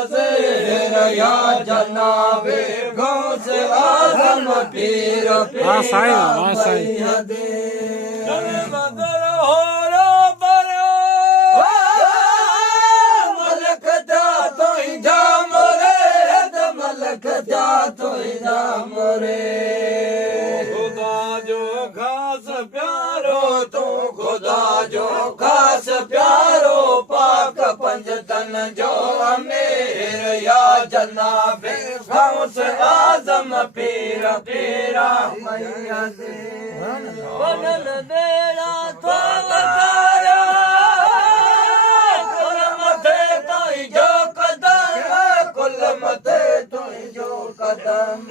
नज़ीर या जनाब गौस आज़म पीर पीरा मैयद मदर हो रो बरो मलक जा तो ही जा मोरे मलक जा तो ही जा मोरे खुदा जो खास प्यारो तू खुदा जो खास प्यारो पाक पंजतन जो अमीर या जनाब गौस आज़म पीर पीरा मैयद बनल बेड़ा तो वतारा कुल मथे ताई जो कदम कुल मथे ताई जो कदम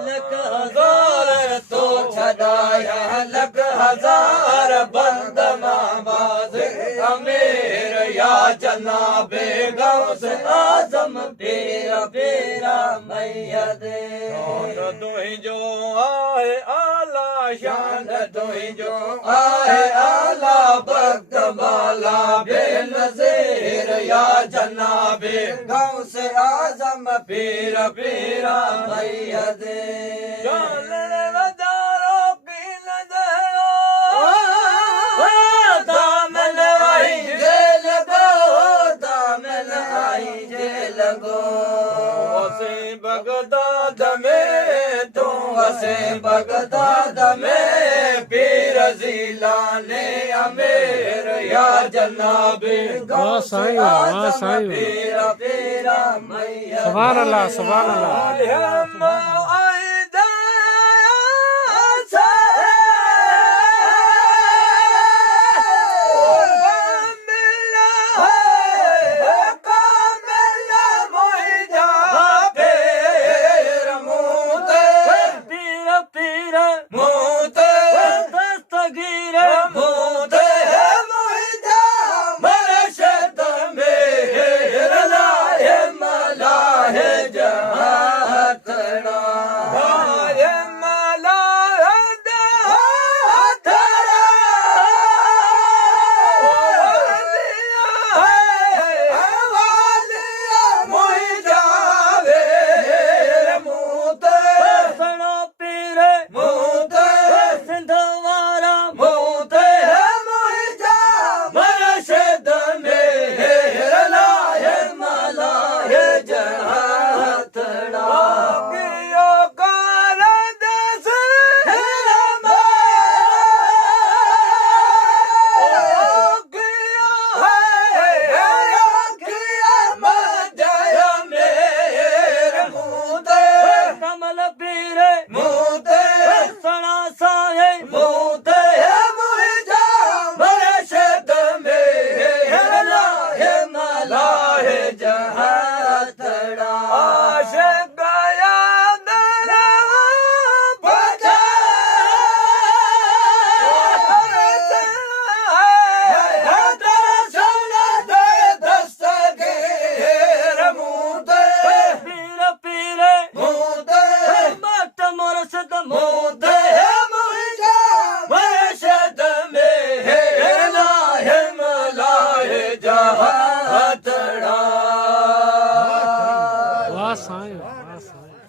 लख हजार तो छदाया लख हजार बंद माबाज अमीर या जनाबे गौस आज़म पीरा पीरा मैयद तू ही जो आए आला शान तू ही जो आए आला भक्त बाला बेनज़ीर या जनाबे गौस आज़म पीरा पीरा मैयद चलने वजारो की नजरो दामन आई जे लगो दामन आई जे लगो वसे बगदाद में तू वसे बगदाद में पीर ज़ीलाने अमीर या जनाबे गौस आज़म पीरा पीरा मैयद सुभान अल्लाह सुभान अल्लाह वाह साईं वाह साईं